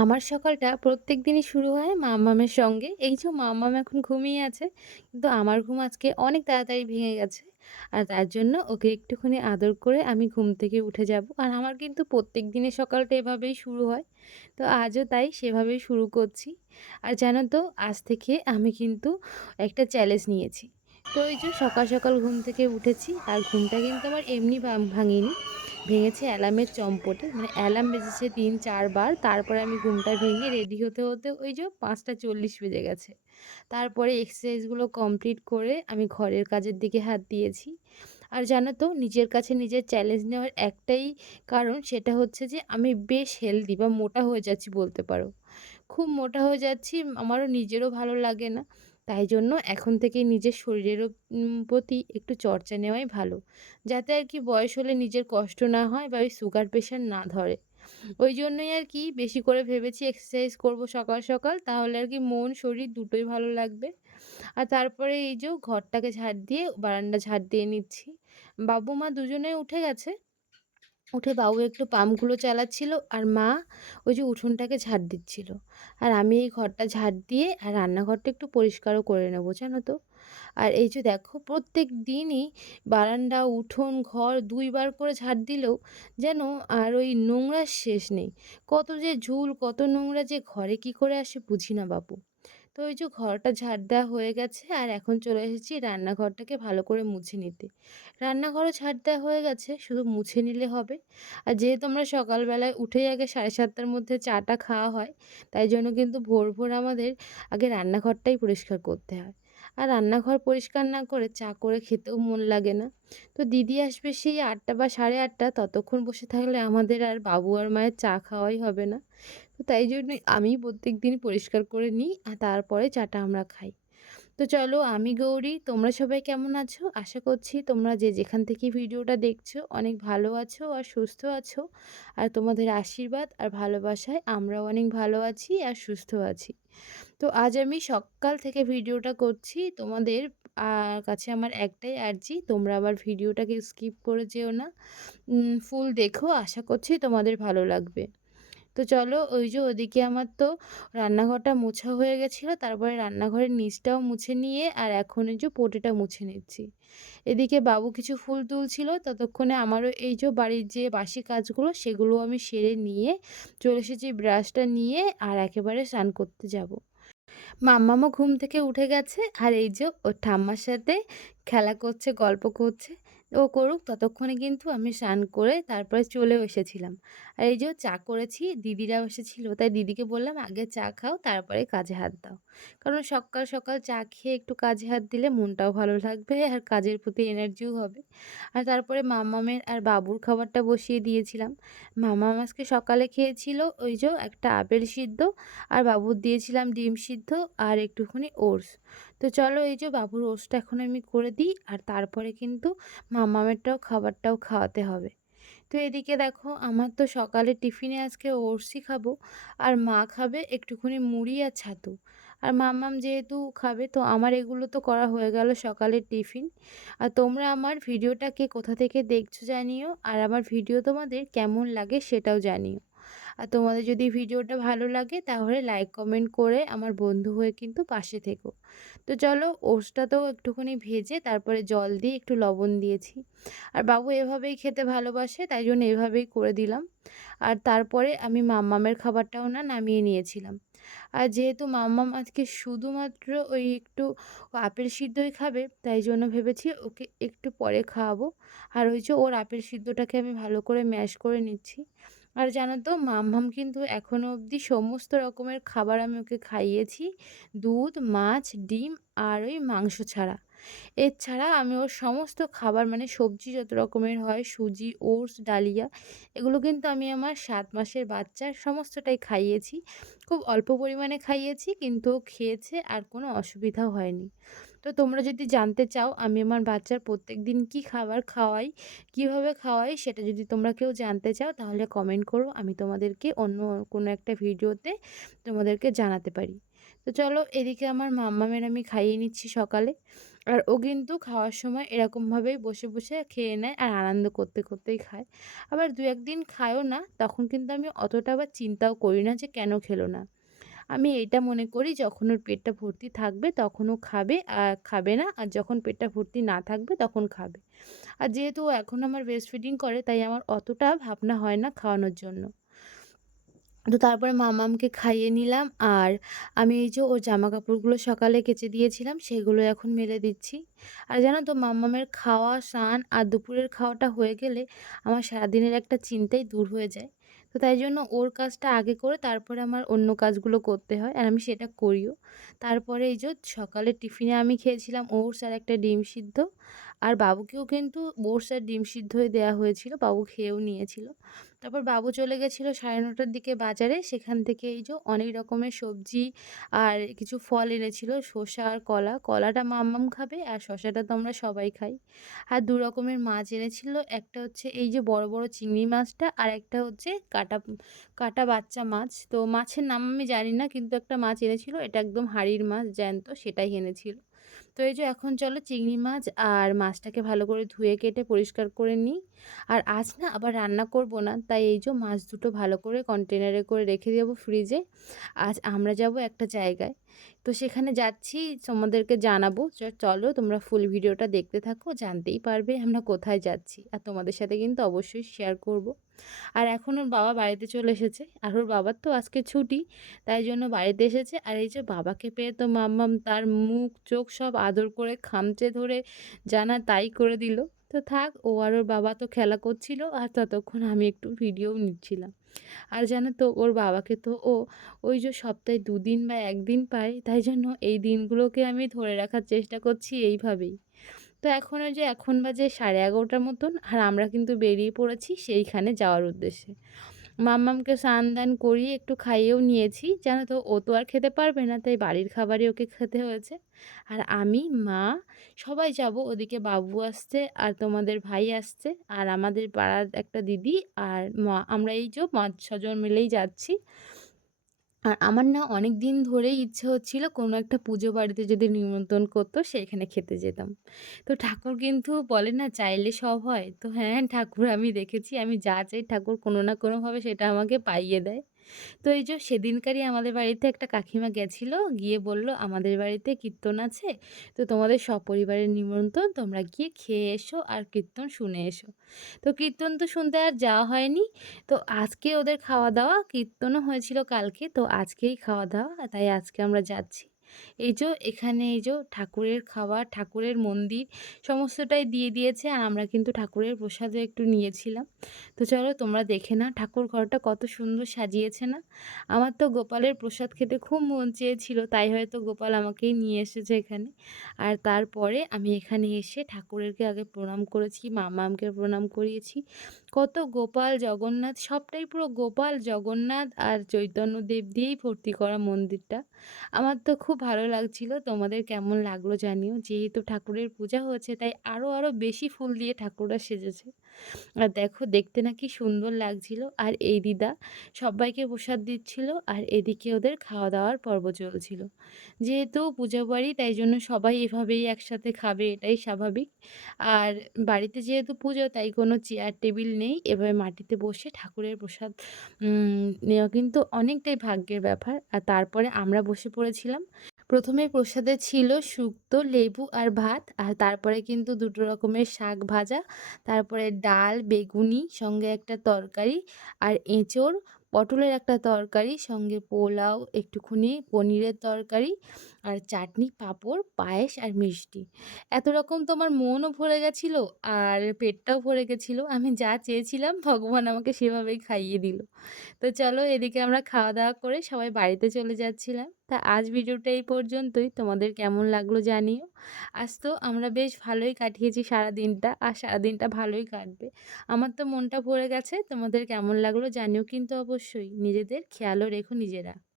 আমার সকালটা প্রত্যেকদিনই শুরু হয় মাম্মামের সঙ্গে। এই যে মাম্মাম এখন ঘুমিয়ে আছে, কিন্তু আমার ঘুম আজকে অনেক তাড়াতাড়ি ভেঙে গেছে। আর তার জন্য ওকে একটুখানি আদর করে আমি ঘুম থেকে উঠে যাব। আর আমার কিন্তু প্রত্যেকদিনের সকালটা এভাবেই শুরু হয়। তো আজও তাই সেভাবেই শুরু করছি। আর জানো তো আজ থেকে আমি কিন্তু একটা চ্যালেঞ্জ নিয়েছি। তো এই যে সকাল, সকাল ঘুম থেকে উঠেছি আর ঘুমটা কিন্তু আমার এমনি ভাঙিনি। ভেঙেছে অ্যালার্মের চম্পটে। মানে অ্যালার্ম বেজেছে ৩-৪ বার। তারপরে আমি ঘুমটা ভেঙে রেডি হতে, হতে ওই যে ৫টা ৪০ বেজে গেছে। তারপরে এক্সারসাইজগুলো কমপ্লিট করে আমি ঘরের কাজের দিকে হাত দিয়েছি। আর জানো তো নিজের কাছে নিজের চ্যালেঞ্জ নেওয়ার একটাই কারণ, সেটা হচ্ছে যে আমি বেশ হেলদি বা মোটা হয়ে যাচ্ছি বলতে পারো। খুব মোটা হয়ে যাচ্ছি, আমারও নিজেরও ভালো লাগে না। তাই জন্য এখন থেকেই নিজের শরীরেরও প্রতি একটু চর্চা নেওয়াই ভালো। যাতে আর কি বয়স হলে নিজের কষ্ট না হয় বা ওই সুগার প্রেশার না ধরে। ওই জন্যই আর কি বেশি করে ভেবেছি এক্সারসাইজ করব সকাল, সকাল। তাহলে আর কি মন শরীর দুটোই ভালো লাগবে। আর তারপরে এই যে ঘরটাকে ঝাড় দিয়ে বারান্দা ঝাড় দিয়ে নিচ্ছি। বাবু মা দুজনেই উঠে গেছে। উঠে বাবু একটু পাম্পগুলো চালাচ্ছিল আর মা ওই যে উঠোনটাকে ঝাড় দিচ্ছিল। আর আমি এই ঘরটা ঝাড় দিয়ে আর রান্নাঘরটা একটু পরিষ্কারও করে নেবো জানো তো। আর এই যে দেখো প্রত্যেক দিনই বারান্দা, উঠোন, ঘর ২ বার করে ঝাড় দিলেও যেন আর ওই নোংরার শেষ নেই। কত যে ঝুল, কত নোংরা যে ঘরে কি করে আসে বুঝি না বাপু। তো ওই যে ঘরটা ঝাড় দেওয়া হয়ে গেছে আর এখন চলে এসেছি রান্নাঘরটাকে ভালো করে মুছে নিতে। রান্নাঘরও ঝাড় দেওয়া হয়ে গেছে, শুধু মুছে নিলে হবে। আর যেহেতু আমরা সকালবেলায় উঠেই আগে ৭:৩০ মধ্যে চাটা খাওয়া হয়, তাই জন্য কিন্তু ভোর, ভোর আমাদের আগে রান্নাঘরটাই পরিষ্কার করতে হয়। আর রান্নাঘর পরিষ্কার না করে চা করে খেতেও মন লাগে না। তো দিদি আসবে সেই ৮টা বা ৮:৩০, ততক্ষণ বসে থাকলে আমাদের আর বাবু আর মায়ের চা খাওয়াই হবে না। তো তাই জন্যই আমিই প্রত্যেকদিন পরিষ্কার করে নিই আর তারপরে চাটা আমরা খাই। তো চলো আমি গৌরী, তোমরা সবাই কেমন আছো? আশা করছি তোমরা যে যেখান থেকে ভিডিওটা দেখছো অনেক ভালো আছো আর সুস্থ আছো। আর তোমাদের আশীর্বাদ আর ভালোবাসায় আমরাও অনেক ভালো আছি আর সুস্থ আছি। তো আজ আমি সকাল থেকে ভিডিওটা করছি। তোমাদের কাছে আমার একটাই আর্জি, তোমরা আবার ভিডিওটাকে স্কিপ করে যেও না। ফুল দেখো, আশা করছি তোমাদের ভালো লাগবে। তো চলো ওই যে ওদিকে আমার তো রান্নাঘরটা মোছা হয়ে গেছিলো, তারপরে রান্নাঘরের নিচটাও মুছে নিয়ে আর এখন এই যে পটিটা মুছে নিচ্ছি। এদিকে বাবু কিছু ফুল তুলছিল, ততক্ষণে আমারও এই যে বাড়ির যে বাসি কাজগুলো সেগুলো আমি সেরে নিয়ে চলে এসেছি ব্রাশটা নিয়ে আর একেবারে স্নান করতে যাব। মাম্মামও ঘুম থেকে উঠে গেছে আর এই যে ওর ঠাম্মার সাথে খেলা করছে, গল্প করছে। ও করুক, ততক্ষণে কিন্তু আমি স্নান করে তারপরে চলেও এসেছিলাম। আর এই যে চা করেছি, দিদিরাও এসেছিল। তাই দিদিকে বললাম, "আগে চা খাও, তারপরে কাজে হাত দাও।" কারণ সকাল, সকাল চা খেয়ে একটু কাজে হাত দিলে মনটাও ভালো লাগবে আর কাজের প্রতি এনার্জিও হবে। আর তারপরে মাম্মামের আর বাবুর খাবারটা বসিয়ে দিয়েছিলাম। মাম্মাম আজকে সকালে খেয়েছিল ওই যে একটা আপেল সিদ্ধ আর বাবুর দিয়েছিলাম ডিম সিদ্ধ আর একটুখানি ওটস। তো চলো এই যে বাবুর ওটসটা এখন আমি করে দিই আর তারপরে কিন্তু মাম্মামেরটাও খাবারটাও খাওয়াতে হবে। তো এদিকে দেখো আমার তো সকালে টিফিনে আজকে ওটসই খাবো আর মা খাবে একটুখানি মুড়ি আর ছাতু। আর মাম্মাম যেহেতু খাবে, তো আমার এগুলো তো করা হয়ে গেল সকালের টিফিন। আর তোমরা আমার ভিডিওটা কে কোথা থেকে দেখছো জানিও আর আমার ভিডিও তোমাদের কেমন লাগে সেটাও জানিও। আর তোমাদের যদি ভিডিওটা ভালো লাগে তাহলে লাইক কমেন্ট করে আমার বন্ধু হয়ে কিন্তু পাশে থেকো। তো চলো ওটসটাতেও একটুখানি ভেজে তারপরে জল দিয়ে একটু লবণ দিয়েছি। আর বাবু এভাবেই খেতে ভালোবাসে, তাই জন্য এভাবেই করে দিলাম। আর তারপরে আমি মাম্মামের খাবারটাও না নামিয়ে নিয়েছিলাম। আর যেহেতু মাম্মাম আজকে শুধুমাত্র ওই একটু আপেল সিদ্ধই খাবে, তাই জন্য ভেবেছি ওকে একটু পরে খাওয়াবো। আর ওই যে ওর আপেল সিদ্ধটাকে আমি ভালো করে ম্যাশ করে নিচ্ছি। আর জানো তো মাম্মাম কিন্তু এখনও অবধি সমস্ত রকমের খাবার আমি ওকে খাইয়েছি, দুধ, মাছ, ডিম আর ওই মাংস ছাড়া। এছাড়া আমি ওর সমস্ত খাবার মানে সবজি যত রকমের হয়, সুজি, ওটস, ডালিয়া, এগুলো কিন্তু আমি আমার ৭ মাসের বাচ্চার সমস্তটাই খাইয়েছি। খুব অল্প পরিমাণে খাইয়েছি, কিন্তু ও খেয়েছে আর কোনো অসুবিধাও হয়নি। তো তোমরা যদি জানতে চাও আমি আমার বাচ্চার প্রত্যেকদিন কী খাবার খাওয়াই, কিভাবে খাওয়াই, সেটা যদি তোমরা কেউ জানতে চাও তাহলে কমেন্ট করো। আমি তোমাদেরকে অন্য কোনো একটা ভিডিওতে তোমাদেরকে জানাতে পারি। তো চলো এদিকে আমার মাম্মামের আমি খাইয়ে নিচ্ছি সকালে। আর ও কিন্তু খাওয়ার সময় এরকমভাবেই বসে, বসে খেয়ে নেয় আর আনন্দ করতে, করতেই খায়। আবার ২-১ দিন খায়ও না, তখন কিন্তু আমি অতটা আবার চিন্তাও করি না যে কেন খেলো না। আমি এইটা মনে করি যখন ওর পেটটা ভর্তি থাকবে তখন ও খাবে, খাবে না। আর যখন পেটটা ভর্তি না থাকবে তখন খাবে। আর যেহেতু ও এখন আমার ব্রেস্ট ফিডিং করে তাই আমার অতটা ভাবনা হয় না খাওয়ানোর জন্য। তো তারপরে মামামকে খাইয়ে নিলাম। আর আমি এই যে ওর জামাকাপড়গুলো সকালে কেচে দিয়েছিলাম সেগুলো এখন মেলে দিচ্ছি। আর জানো তো মাম্মামের খাওয়া, স্নান আর দুপুরের খাওয়াটা হয়ে গেলে আমার সারাদিনের একটা চিন্তাই দূর হয়ে যায়। তো তাই জন্য ওর কাজটা আগে করে তারপরে আমার অন্য কাজগুলো করতে হয় আর আমি সেটা করিও। তারপরে এই যে সকালের টিফিনে আমি খেয়েছিলাম ওটস আর একটা ডিম সিদ্ধ। আর বাবুকেও কিন্তু ওটস আর ডিম সিদ্ধই দেয়া হয়েছিল। বাবু খেয়েও নিয়েছিল। তারপর বাবু চলে গেছিল ৯:৩০ দিকে বাজারে। সেখান থেকে এই যে অনেক রকমের সবজি আর কিছু ফল এনেছিল, শসা আর কলা। কলাটা মাম্মাম খাবে আর শসাটা তো আমরা সবাই খাই। আর ২ রকমের মাছ এনেছিল। একটা হচ্ছে এই যে বড়, বড় চিংড়ি মাছটা আর একটা হচ্ছে কাটা বাচ্চা মাছ। তো মাছের নাম আমি জানি না কিন্তু একটা মাছ এনেছিল। এটা একদম হাঁড়ির মাছ জ্যান্ত সেটাই এনেছিল। তো এই যে এখন চলো চিংড়ি মাছ আর মাছটাকে ভালো করে ধুয়ে কেটে পরিষ্কার করে নিই। আর আজ না আবার রান্না করব না, তাই এই যে মাছ দুটো ভালো করে কন্টেনারে করে রেখে দেবো ফ্রিজে। আজ আমরা যাব একটা জায়গায়, তো সেখানে যাচ্ছি, তোমাদেরকে জানাবো। চলো তোমরা ফুল ভিডিওটা দেখতে থাকো, জানতেই পারবে আমরা কোথায় যাচ্ছি। আর তোমাদের সাথে কিন্তু অবশ্যই শেয়ার করব। আর এখন ওর বাবা বাড়িতে চলে এসেছে আর ওর বাবার তো আজকে ছুটি, তাই জন্য বাড়িতে এসেছে। আর এই যে বাবাকে পেয়ে তো মাম্মাম তার মুখ চোখ সব আদর করে খামচে ধরে জানা তাই করে দিল। তো থাক, ও আর ওর বাবা তো খেলা করছিল আর ততক্ষণ আমি একটু ভিডিও নিচ্ছিলাম। আর জানো তো ওর বাবাকে তো ওই যে সপ্তাহে ২ দিন বা ১ দিন পায়, তাই জন্য এই দিনগুলোকে আমি ধরে রাখার চেষ্টা করছি এইভাবেই। তো এখন ওই যে এখন বাজে 11:30 মতন আর আমরা কিন্তু বেরিয়ে পড়েছি সেইখানে যাওয়ার উদ্দেশ্যে। মাম্মামকে স্নান-দান করিয়ে একটু খাইয়েও নিয়েছি। জানো তো ও তো আর খেতে পারবে না, তাই বাড়ির খাবারই ওকে খেতে হয়েছে। আর আমি, মা সবাই যাবো। ওদিকে বাবু আসছে আর তোমাদের ভাই আসছে আর আমাদের পাড়ার একটা দিদি আর মা। আমরা এই যে ৫-৬ জন মিলেই যাচ্ছি। আর আমার না অনেক দিন ধরেই ইচ্ছে হচ্ছিল কোনো একটা পুজো বাড়িতে যদি নিমন্ত্রণ করতো সেখানে খেতে যেতাম। তো ঠাকুর কিন্তু বলে না চাইলে সব হয়। তো হ্যাঁ, ঠাকুর আমি দেখেছি আমি যা চাই ঠাকুর কোনো না কোনোভাবে সেটা আমাকে পাইয়ে দেয়। তো এই যে সেদিনকারই আমাদের বাড়িতে একটা কাকিমা গেছিল, গিয়ে বলল, "আমাদের বাড়িতে কীর্তন আছে। তো তোমাদের সপরিবারের নিমন্ত্রণ। তোমরা গিয়ে খেয়ে এসো আর কীর্তন শুনে এসো।" তো কীর্তন তো শুনতে আর যাওয়া হয়নি। তো আজকে ওদের খাওয়া-দাওয়া, কীর্তনও হয়েছিল কালকে। তো আজকেই খাওয়া-দাওয়া, তাই আজকে আমরা যাচ্ছি। এই যে এখানে এই যে ঠাকুরের খাবার, ঠাকুরের মন্দির সমস্তটাই দিয়ে দিয়েছে আর আমরা কিন্তু ঠাকুরের প্রসাদও একটু নিয়েছিলাম। তো চলো তোমরা দেখে নাও ঠাকুর ঘরটা কত সুন্দর সাজিয়েছে না? আমার তো গোপালের প্রসাদ খেতে খুব মন চেয়েছিল, তাই হয়তো গোপাল আমাকেই নিয়ে এসেছে এখানে। আর তারপরে আমি এখানে এসে ঠাকুরেরকে আগে প্রণাম করেছি, মামামকে প্রণাম করিয়েছি। কত গোপাল, জগন্নাথ সবটাই পুরো গোপাল, জগন্নাথ আর চৈতন্যদেব দিয়েই ভর্তি করা মন্দিরটা। আমার তো খুব ভালো লাগছিল। তোমাদের কেমন লাগলো জানিও। যেহেতু ঠাকুরের পূজা হয়েছে তাই আরো বেশি ফুল দিয়ে ঠাকুররা সেজেছে। আর দেখো দেখতে না কি সুন্দর লাগছিল। আর এই দিদা সব্বাইকে প্রসাদ দিচ্ছিল আর এদিকে ওদের খাওয়া-দাওয়ার পর্ব চলছিল। যেহেতু পূজা বাড়ি তাই জন্য সবাই এভাবেই একসাথে খাবে, এটাই স্বাভাবিক। আর বাড়িতে যেহেতু পুজো তাই কোনো চেয়ার টেবিল নেই। এভাবে মাটিতে বসে ঠাকুরের প্রসাদ নেওয়া কিন্তু অনেকটাই ভাগ্যের ব্যাপার। আর তারপরে আমরা বসে পড়েছিলাম। ১ম এ প্রসাদে ছিল শুক্তো, লেবু আর ভাত। আর তারপরে কিন্তু ২ রকমের শাক ভাজা, তারপরে ডাল, বেগুনি, সঙ্গে একটা তরকারি আর এঁচোড়, পটলের একটা তরকারি, সঙ্গে পোলাও, একটুখানি পনিরের তরকারি আর চাটনি, পাঁপড়, পায়েস আর মিষ্টি। এত রকম তো আমার মনও ভরে গেছিল আর পেটটাও ভরে গেছিল। আমি যা চেয়েছিলাম ভগবান আমাকে সেভাবেই খাইয়ে দিল। তো চলো এদিকে আমরা খাওয়া-দাওয়া করে সবাই বাড়িতে চলে যাচ্ছিলাম। তা আজ ভিডিওটা এই পর্যন্তই। তোমাদের কেমন লাগলো জানিও। আজ তো আমরা বেশ ভালোই কাটিয়েছি সারাদিনটা। আর সারাদিনটা ভালোই কাটবে। আমার তো মনটা ভরে গেছে। তোমাদের কেমন লাগলো জানিও কিন্তু অবশ্যই। নিজেদের খেয়ালও রেখো নিজেরা।